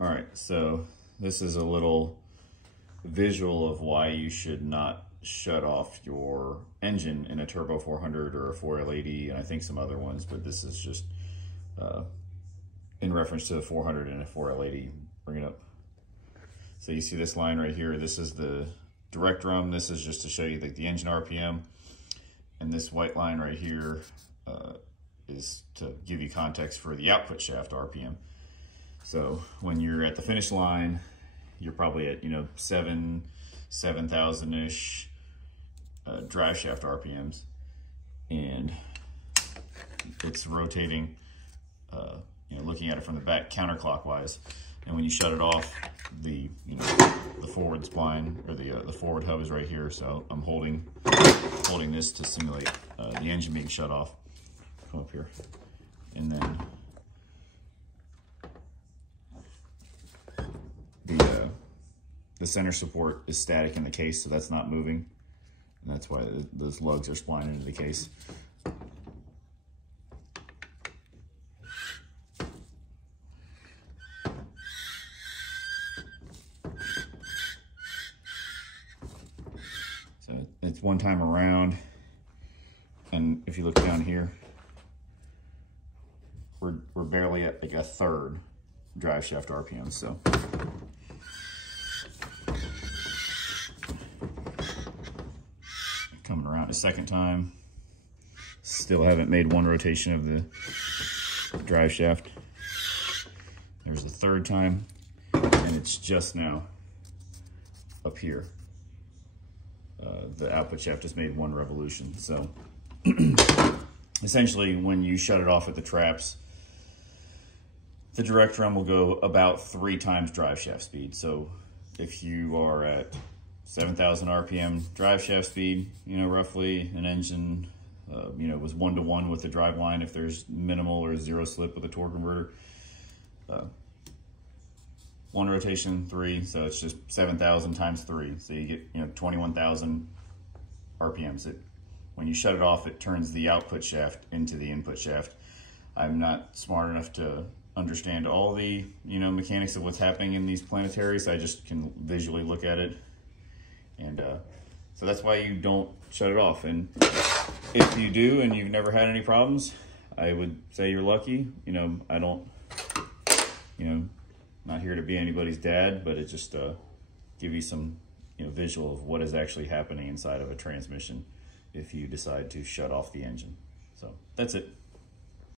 All right, so this is a little visual of why you should not shut off your engine in a turbo 400 or a 4L80, and I think some other ones, but this is just in reference to the 400 and a 4L80. Bring it up. So you see this line right here, this is the direct drum. This is just to show you the engine RPM. And this white line right here is to give you context for the output shaft RPM. So when you're at the finish line, you're probably at, 7,000-ish drive shaft RPMs. And it's rotating, looking at it from the back counterclockwise. And when you shut it off, the forward spline or the forward hub is right here. So I'm holding this to simulate the engine being shut off. Come up here, and then the center support is static in the case, so that's not moving, and that's why those lugs are splined into the case. So it's one time around, and if you look down here, we're barely at like a third drive shaft RPM. So coming around a second time, still haven't made one rotation of the drive shaft. There's the third time, and it's just now up here. The output shaft just made one revolution. So essentially, when you shut it off at the traps, the direct drum will go about 3 times drive shaft speed. So if you are at 7,000 RPM drive shaft speed, roughly an engine, was 1-to-1 with the drive line if there's minimal or 0 slip with a torque converter. 1 rotation, 3, so it's just 7,000 times 3. So you get, 21,000 RPMs. When you shut it off, it turns the output shaft into the input shaft. I'm not smart enough to understand all the, mechanics of what's happening in these planetaries. I just can visually look at it. And so that's why you don't shut it off. And if you do and you've never had any problems, I would say you're lucky. I don't, not here to be anybody's dad, but it just give you some, visual of what is actually happening inside of a transmission if you decide to shut off the engine. So that's it.